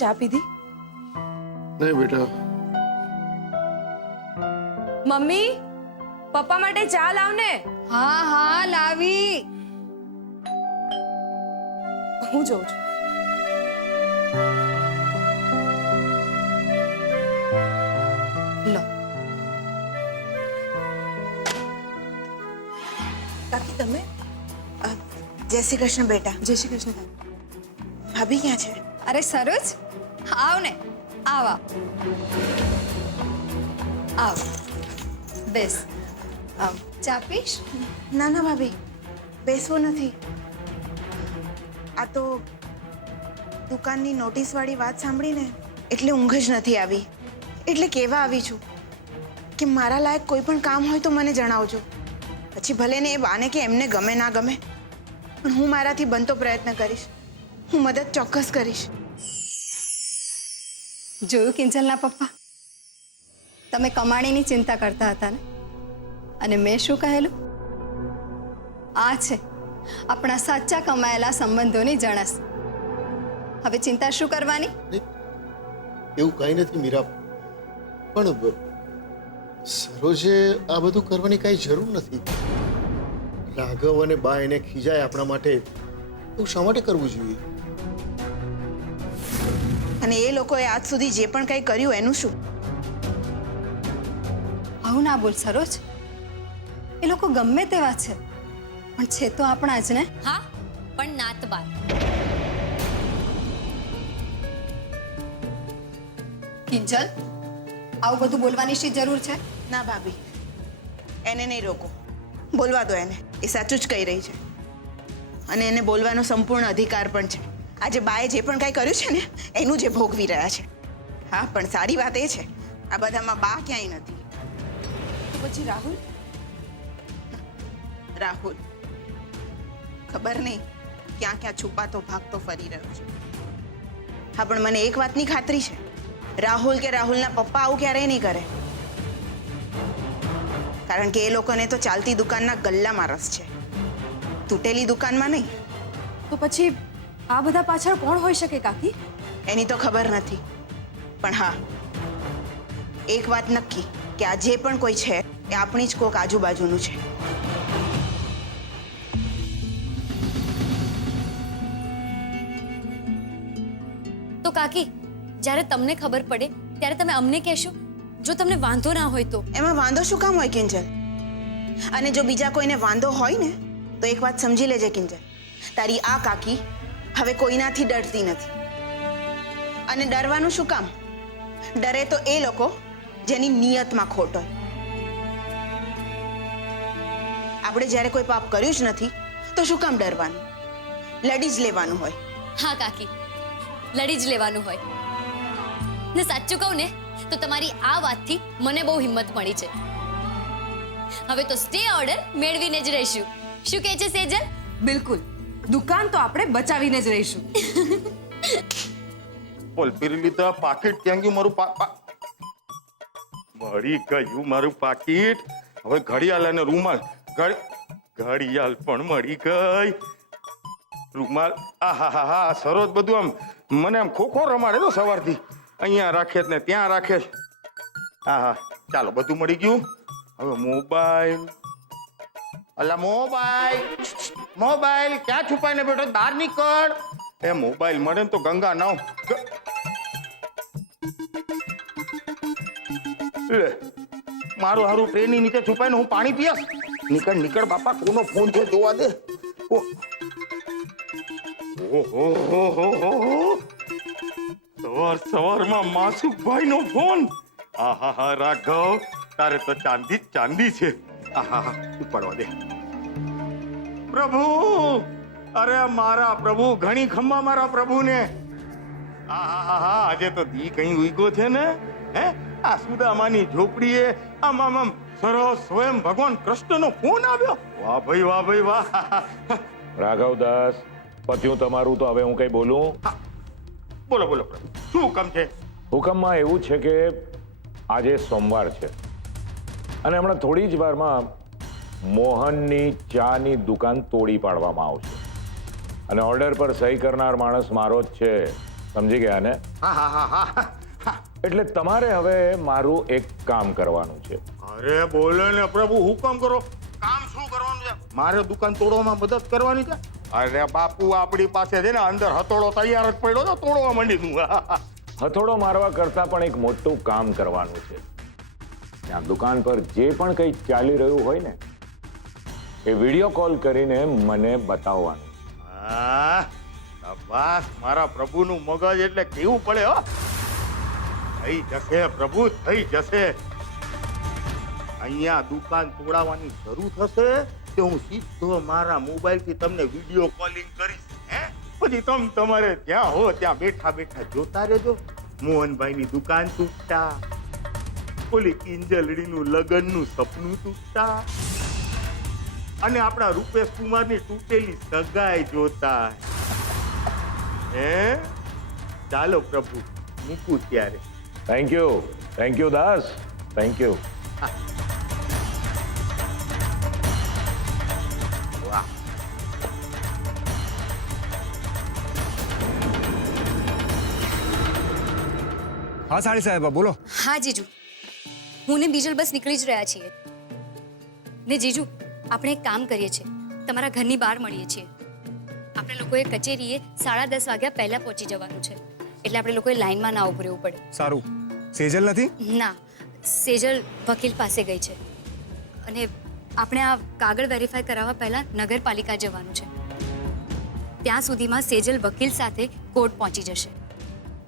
ચા પીધી? નહીં બેટા. મમ્મી, પપ્પા માટે ચા લાવ ને. હા હા લાવી. હું જોઉં છું. લો. કાકી તમે જય શ્રી કૃષ્ણ બેટા. જય શ્રી કૃષ્ણ. ભાભી ક્યાં છે? અરે સરોજ, આવ ને. આવ આવ. આવ બેસ. આવ ચા પીશ? ના ના ભાભી, બેસવું નથી. આ તો દુકાનની નોટિસવાળી વાત સાંભળીને એટલે ઊંઘ જ નથી આવી. એટલે કહેવા આવી છું કે મારા લાયક કોઈ પણ કામ હોય તો મને જણાવજો. પછી ભલે ને એ બાને કે એમને ગમે ના ગમે, પણ હું મારાથી બનતો પ્રયત્ન કરીશ. હું મદદ ચોક્કસ કરીશ. જોયું કિંજલના પપ્પા, તમે કમાણીની ચિંતા કરતા હતા ને, અને મેં શું કહેલું? આ છે આપણા સાચા કમાયેલા સંબંધોની જણસ. હવે ચિંતા શું કરવાની? એવું કઈ નથી મીરા, પણ સરોજે આ બધું કરવાની કઈ જરૂર નથી. રાઘવ અને બા એને ખીજાય આપણા માટે, એવું શા માટે કરવું જોઈએ? અને એ લોકોએ આજ સુધી જે પણ કંઈ કર્યું એનું શું? આવું ના બોલ સરોજ. એ લોકો ગમે તેવા છે, પણ છે તો આપણા જ ને. હા, પણ નાતબાર. કિંજલ, આવું બધું બોલવાની શી જરૂર છે? ના ભાભી, એને નહીં રોકો. બોલવા દો એને. એ સાચું જ કહી રહી છે, અને એને બોલવાનો સંપૂર્ણ અધિકાર પણ છે. આજે બાએ જે પણ કાંઈ કર્યું છે ને એનું જે ભોગવી રહ્યા છે. હા, પણ સારી વાત એ છે આ બધામાં બા ક્યાંય નથી. તો પછી રાહુલ? રાહુલ ખબર નહીં ક્યાં ક્યાં છુપાતો ભાગતો ફરી રહ્યો છે. હા, પણ મને એક વાતની ખાતરી છે, રાહુલ કે રાહુલના પપ્પા આવું ક્યારેય નહીં કરે. કારણ કે એ લોકોને તો ચાલતી દુકાનના ગલ્લામાં રસ છે, તૂટેલી દુકાનમાં નહીં. તો પછી આ બધા પાછળ કોણ હોઈ શકે કાકી? એની તો ખબર નથી, પણ હા, એક વાત નક્કી કે આ જે પણ કોઈ છે એ આપણી જ કોક આજુબાજુનું છે. તો કાકી, જ્યારે તમને ખબર પડે ત્યારે તમે અમને કહેશો, જો તમને વાંધો ના હોય તો. એમાં વાંધો શું કામ હોય કિંજલ? અને જો બીજા કોઈને વાંધો હોય ને તો એક વાત સમજી લેજે કિંજલ, તારી આ કાકી હવે કોઈનાથી ડરતી નથી. અને ડરવાનું શું કામ? ડરે તો એ લોકો જેની નિયતમાં ખોટ હોય. આપણે જ્યારે કોઈ પાપ કર્યું જ નથી તો શું કામ ડરવાનું? લડી જ લેવાનું હોય. હા કાકી, લડી જ લેવાનું હોય. ને સાચું કહું ને તો તમારી આ વાતથી મને બહુ હિંમત મળી છે. હવે તો સ્ટે ઓર્ડર મેળવીને જ રહીશું. શું કહે છે સેજલ? બિલકુલ, દુકાન તો આપણે બચાવીને જ રહીશું. બોલ પીરી લીધા પાકીટ ક્યાં ગયું મારું? મળી ગયું મારું પાકીટ. હવે ઘડિયાળ અને રૂમાલ. ઘડિયાળ પણ મળી ગઈ. રૂમાલ, આહા સરોજ બધું આમ મને આમ ખોખો રમાડે તો સવારથી. અહીંયા રાખે ને ત્યાં રાખે. હા, ચાલો બધું મળી ગયું. હવે મોબાઈલ. અલા મોબાઈલ ક્યાં છુપાઈને બેઠો? બહાર નીકળ. એ મોબાઈલ મળે ને તો ગંગા નાવ. મારું હારું ટ્રેનની નીચે છુપાઈને હું પાણી પીયસ. નીકળ બાપા, કોનો ફોન છે જોવા દે. સવારમાં માસુભાઈનો ફોન. આહા રાઘવ, તારે તો ચાંદી છે. આહા ઉપાડવા દે. પ્રભુ, અરે મારા પ્રભુ, ઘણી ખમ્મા મારા પ્રભુને. આહા આજે તો દી કઈ ઉઈગો છે ને. હે, આ સુદામાની ઝોપડીએ આમ સરસ સ્વયં ભગવાન કૃષ્ણનો ફોન આવ્યો. વાહ ભાઈ વાહ. રાઘવદાસ, પત્યું તમારું તો હવે હું કઈ બોલું? બોલો પ્રભુ, શું હુકમ છે? હુકમમાં એવું છે કે આજે સોમવાર છે અને હમણાં થોડી જ વારમાં મોહનની ચાની દુકાન તોડી પાડવામાં આવશે અને ઓર્ડર પર સહી કરનાર માણસ મારો જ છે. સમજી ગયા ને? હા હા હા હા હા. એટલે તમારે હવે મારું એક કામ કરવાનું છે. અરે બોલે ને પ્રભુ, હુકમ કરો. કામ શું કરવાનું છે? મારે દુકાન તોડવામાં મદદ કરવાની છે. અરે બાપુ, આપણી પાસે છે ને અંદર હથોડો તૈયાર જ પડ્યો તો તોડવા માંડીશું. હથોડો મારવા કરતા પણ એક મોટું કામ કરવાનું છે. આ દુકાન પર જે પણ કંઈ ચાલી રહ્યું હોય ને એ વિડીયો કોલ કરીને મને બતાવવાનું. હા, શાબાશ, મારા પ્રભુનું મગજ એટલે કેવું પડે હો. થઈ જશે પ્રભુ, થઈ જશે. અહીંયા દુકાન તોડાવવાની શરૂ થશે કે હું સીધો મારા મોબાઈલથી તમને વિડીયો કોલિંગ કરીશ. હે, પછી તમે તમારે ત્યાં હો ત્યાં બેઠા બેઠા જોતા રહેજો. મોહનભાઈની દુકાન તૂટતા, ઓલી કિંજલડીનું લગ્નનું સપનું તૂટતા, અને આપણા રૂપેશ કુમારની તૂટેલી સગાઈ જોતા. હે, ચાલો પ્રભુ, મૂકું ત્યારે. Thank you Das, thank you. વાહ. હા સાડી સાહેબ બોલો. હા જીજુ, હું ને બીજલ બસ નીકળી જ રહ્યા છીએ. ને જીજુ, આપણે એક કામ કરીએ છીએ, તમારા ઘરની બહાર મળીએ છીએ. આપણે લોકોએ કચેરીએ 10:30 વાગ્યા પહેલા પહોંચી જવાનું છે, એટલે આપણે લોકોએ લાઈનમાં ના ઉભું રહેવું પડે. સારું. સેજલ નથી? ના, સેજલ વકીલ પાસે ગઈ છે, અને આપણે આ કાગળ વેરીફાઈ કરાવવા પહેલા નગરપાલિકા જવાનું છે. ત્યાં સુધીમાં સેજલ વકીલ સાથે કોર્ટ પહોંચી જશે,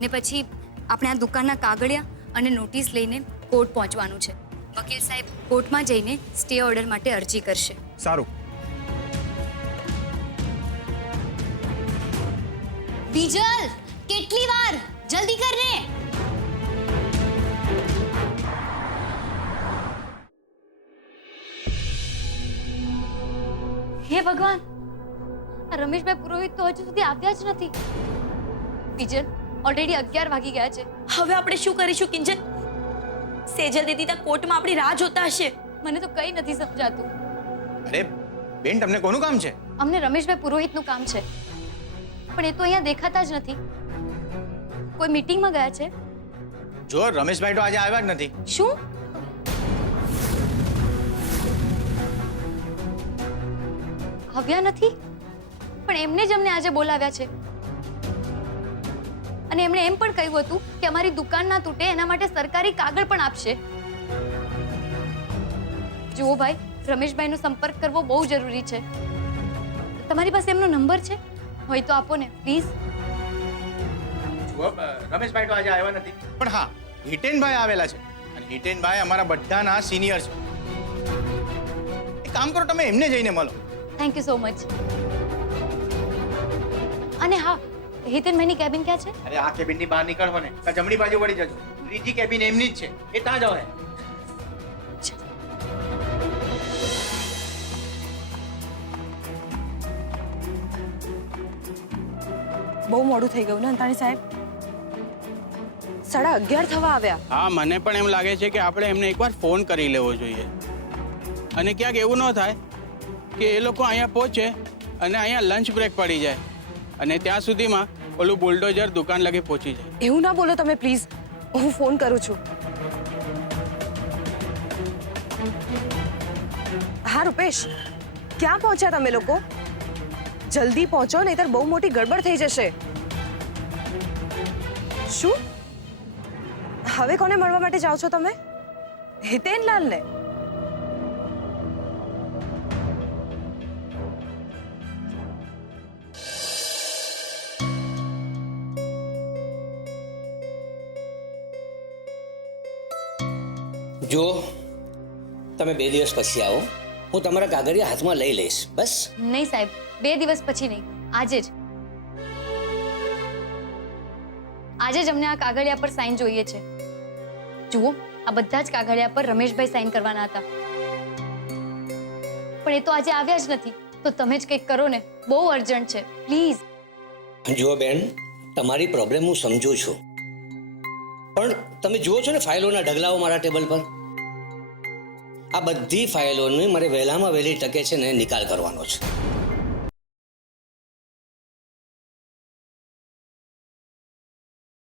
ને પછી આપણે આ દુકાનના કાગળિયા અને નોટિસ લઈને કોર્ટ પહોંચવાનું છે. વકીલ સાહેબ કોર્ટમાં જઈને સ્ટે ઓર્ડર માટે અરજી કરશે. સારું. બીજલ, કેટલી વાર? જલ્દી કર ને. હે ભગવાન, આ રમેશભાઈ પુરોહિત તો હજુ સુધી આવ્યા જ નથી. બીજલ, ઓલરેડી 11 વાગી ગયા છે. હવે આપણે શું કરીશું કિંજલ? સેજલ દીદી ત્યાં કોર્ટમાં આપણી રાહ જોતા હશે. મને તો કંઈ નથી સમજાતું. અરે બેન, તમને કોનું કામ છે? અમને રમેશભાઈ પુરોહિતનું કામ છે, પણ એ તો અહીંયા દેખાતા જ નથી. કોઈ મીટિંગમાં ગયા છે? જો રમેશભાઈ તો આજે આવ્યા જ નથી. શું? આવ્યા નથી? પણ એમને જ અમને આજે બોલાવ્યા છે, અને એમણે એમ પણ કહ્યું હતું કે અમારી દુકાન ના તૂટે એના માટે સરકારી કાગળ પણ આપશે. જુઓ ભાઈ, રમેશભાઈનો સંપર્ક કરવો બહુ જરૂરી છે. તમારી પાસે એમનો નંબર છે? હોય તો આપો ને પ્લીઝ. જુઓ, રમેશભાઈ તો આજે આવ્યા નથી, પણ હા, હિતેનભાઈ આવેલા છે, અને હિતેનભાઈ અમારા બધાના સિનિયર છે. એક કામ કરો, તમે એમને જઈને મળો. Thank you so much. અને હા, હિતેનભાઈની કેબિન ક્યાં છે? અરે આ કેબિનની બહાર નીકળવો ને, જમણી બાજુ વળી જજો. ત્રીજી કેબિન એમની જ છે, એ ત્યાં જાઓ. બહુ મોડું થઈ ગયું ને અંતાણી સાહેબ? 11:30 થવા આવ્યા. હા, મને પણ એમ લાગે છે કે આપણે એમને એકવાર ફોન કરી લેવો જોઈએ, અને ક્યાંક એવું ન થાય કે એ લોકો અહીંયા પહોંચે અને અહીંયા લંચ બ્રેક પડી જાય, અને ત્યાં સુધીમાં ઓલું બુલડોઝર દુકાન લગી પહોંચી જાય. એવું ના બોલો તમે પ્લીઝ, હું ફોન કરું છું. હા રૂપેશ, ક્યાં પહોંચ્યા તમે લોકો? જલ્દી પહોંચો, નહીતર બહુ મોટી ગડબડ થઈ જશે. શું? હવે કોને મળવા માટે જાઓ છો તમે? હિતેનલાલને? જો તમે 2 દિવસ પછી આવો, હું તમારા કાગળિયા હાથમાં લઈ લઈશ. બસ. નહીં સાહેબ, 2 દિવસ પછી નહીં, આજે જ. આજે જ અમને આ કાગળિયા પર સાઈન જોઈએ છે. જુઓ, આ બધા જ કાગળિયા પર રમેશભાઈ સાઈન કરવાના હતા, પણ એ તો આજે આવ્યા જ નથી. તો તમે જ કંઈક કરો ને, બહુ અર્જન્ટ છે, પ્લીઝ. જુઓ બેન, તમારી પ્રોબ્લેમ હું સમજુ છું, પણ તમે જુઓ છો ને ફાઇલોના ઢગલાઓ મારા ટેબલ પર. આ બધી ફાઇલોની મારે વહેલામાં વહેલી તકે છે ને નિકાલ કરવાનો છે.